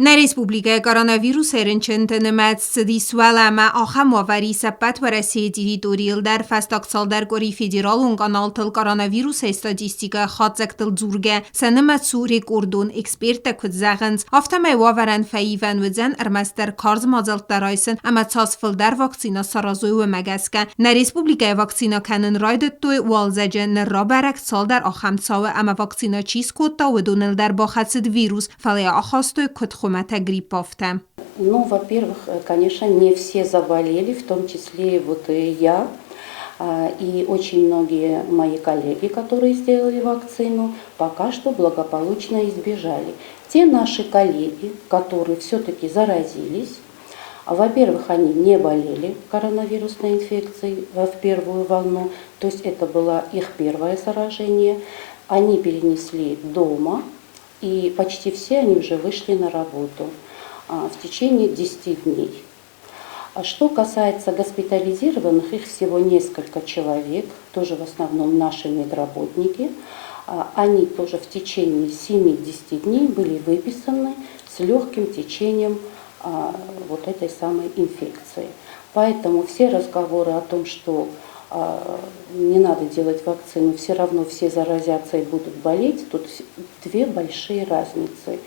Na Respublika koronaviruseren çentenemet sedi sualama axam wavari sepet ورسی تریتوریل در فستاکسال در گوری فدرالون قانال تل کoronavirus استاتیستیکا خادزک تل زورگه سنمت سوری کردون اکسپرت کد زغنز افتمای وارن فیون وزن ارمستر کارز مازلت درایسن اما تصفل در واکسینا سرازوی و مگسکن na Respublika واکسینا کنن رایدت توی والزجه نرا برک سال در آخم تساوه اما واکسینا چیز کتا و دونل در باخدسد ویروس فلی آخاستوی کد خمت گریپ آفتم. Ну, во-первых, конечно, не все заболели, в том числе вот и я, и очень многие мои коллеги, которые сделали вакцину, пока что благополучно избежали. Те наши коллеги, которые все-таки заразились, во-первых, они не болели коронавирусной инфекцией в первую волну, то есть это было их первое заражение, они перенесли дома, и почти все они уже вышли на работу в течение 10 дней. Что касается госпитализированных, их всего несколько человек, тоже в основном наши медработники. Они тоже в течение 7-10 дней были выписаны с легким течением вот этой самой инфекции. Поэтому все разговоры о том, что не надо делать вакцину, все равно все заразятся и будут болеть, тут две большие разницы.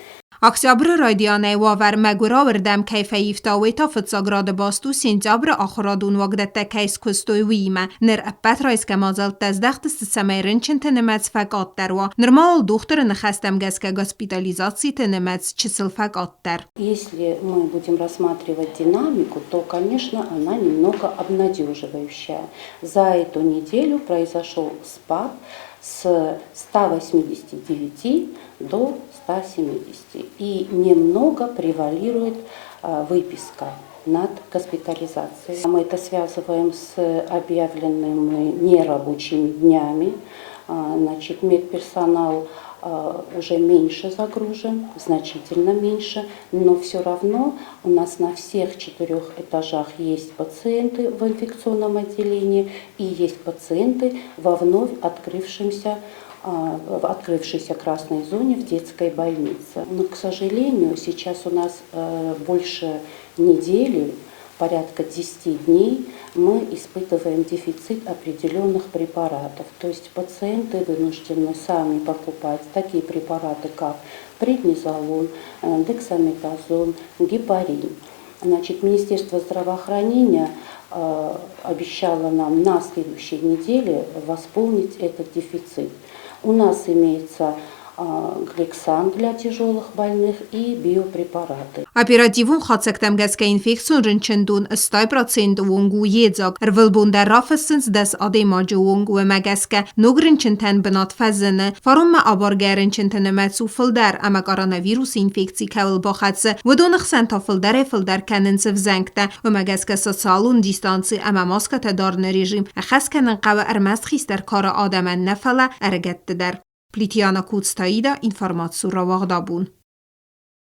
اکتبر رادیانه واور مگورا وردم کیف ایفتاوی تا فتساگراد باستو سنتابر آخرادون وقت کیس کستوی ویمه نر اپت رایس که مازال تزدخت سمیرن چن تنمتس فقط در و نرمال دختر نخستم گز که госпитализации تنمتس چسل فقط در. Если мы будем рассматривать динамику, то, конечно, она немного обнадеживающая. За эту неделю произошел спад с 189 до 170. И немного превалирует выписка над госпитализацией. Мы это связываем с объявленными нерабочими днями. Значит, медперсонал уже меньше загружен, значительно меньше, но все равно у нас на всех 4 этажах есть пациенты в инфекционном отделении и есть пациенты во вновь в открывшейся красной зоне в детской больнице. Но, к сожалению, сейчас у нас больше недели, порядка 10 дней, мы испытываем дефицит определенных препаратов. То есть пациенты вынуждены сами покупать такие препараты, как преднизолон, дексаметазон, гепарин. Значит, Министерство здравоохранения обещало нам на следующей неделе восполнить этот дефицит. У нас имеется гликсан для тяжелых больных и биопрепараты. Оперативун хатсектем геске инфекцион ринчендун 100% вунгу едзаг рвелбун در رافسنس دس آده ماجو وونگو مگسکه نوگرنچنتن بنات فزنه فارم ما آبارگرنچنتن متسو فلدر اما کاراناویروس انفکسی کول باخدسه و دون خسن تا فلدر کننسف زنگته و مگسکه سالون دیستانسی اما ماسکت دارن رژیم خس کنن قوه ارمست خیستر کار آدم نفله ارگت در. پلیتیانا کودستایی دا اینفارماتسو را واغدابون.